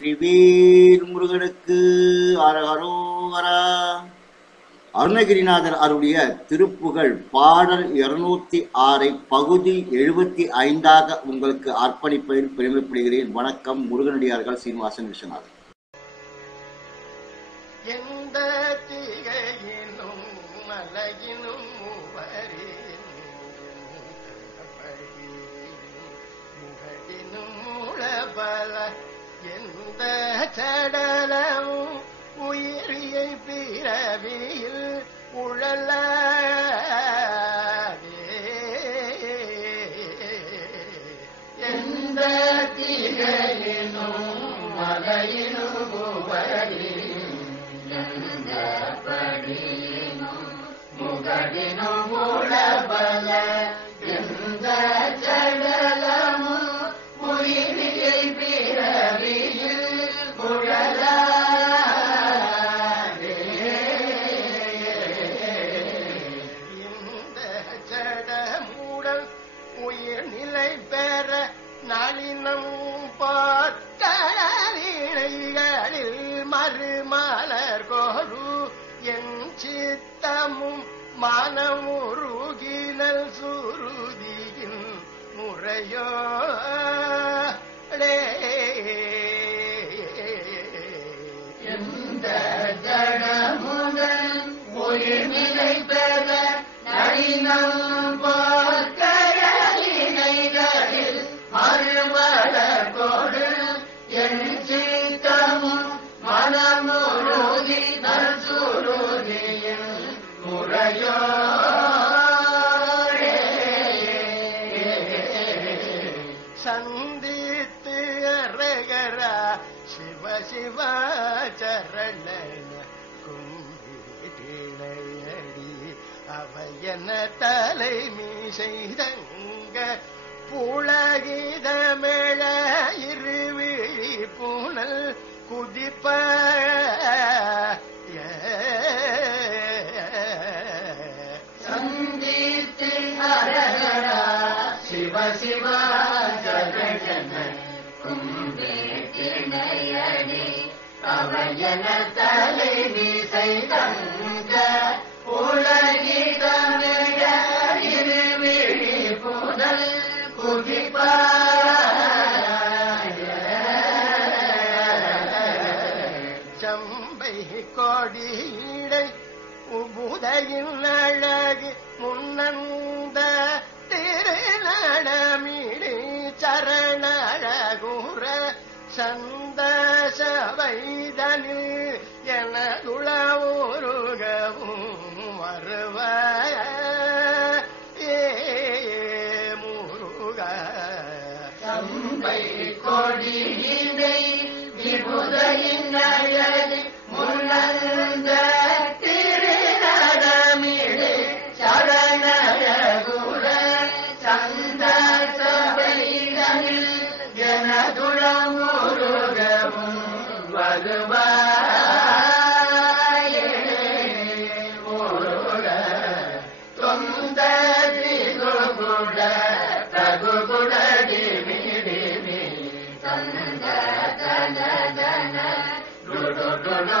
வெற்றிவேல் முருகனுக்கு அரகரோகரா அருணகிரிநாதர் அருடைய திருப்புகழ் பாடல் இருநூத்தி ஆறை பகுதி எழுபத்தி ஐந்தாக உங்களுக்கு அர்ப்பணிப்பதில் பெருமைப்படுகிறேன். வணக்கம் முருகனடியார்கள் சீனிவாசன் விஸ்வநாதன். எந்த திகையினும் மலையினும் முகடினும் எந்த சடலம் உயிரியை பிறவியில் உழல? எந்த திகையினும் மலையினும் மூவரின் முகடினும் மறுமலர் கோரு என் சித்தமும் மனமுருகினல் சுருதியின் முறையோ. டே. அரகரா சிவ சிவ சரண கும்பிடிணையடி அவையன தலைமை செய்தங்க புலகிதமிழ இருவிழி புனல் குதிப்ப சந்தித்து அரகரா சிவ சிவ கும்பிட்டிணையடி அவையன தலைவி செய்தங்க உலகிதமே சந்த சபைதனில் எனதுளமுருகவும் வருவாயே முருக தொந்த திகுகுட தகுகுடடி மிடிமி தந்த தன தன டுடு டுடு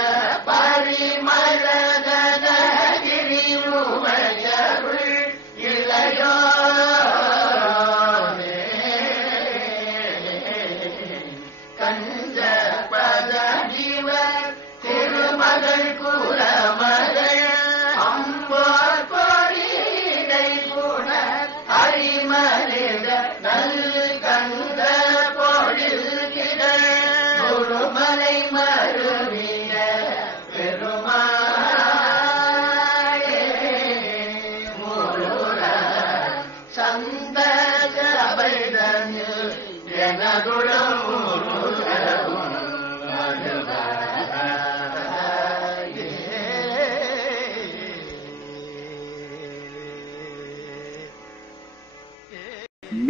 பரிமளிட நல் கந்த பொழில் கிட. முழுமலை மருவிய பெருமாளே சந்த சபைதனில் எனதுடன்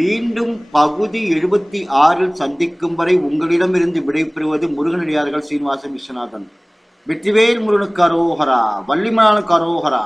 மீண்டும் பகுதி எழுபத்தி ஆறில் சந்திக்கும் வரை உங்களிடமிருந்து விடைபெறுவது முருகனடியார்கள் சீனிவாசன் விஸ்வநாதன். வெற்றிவேல் முருகனுக்கு அரோகரா வள்ளிமலானுக்கு அரோகரா.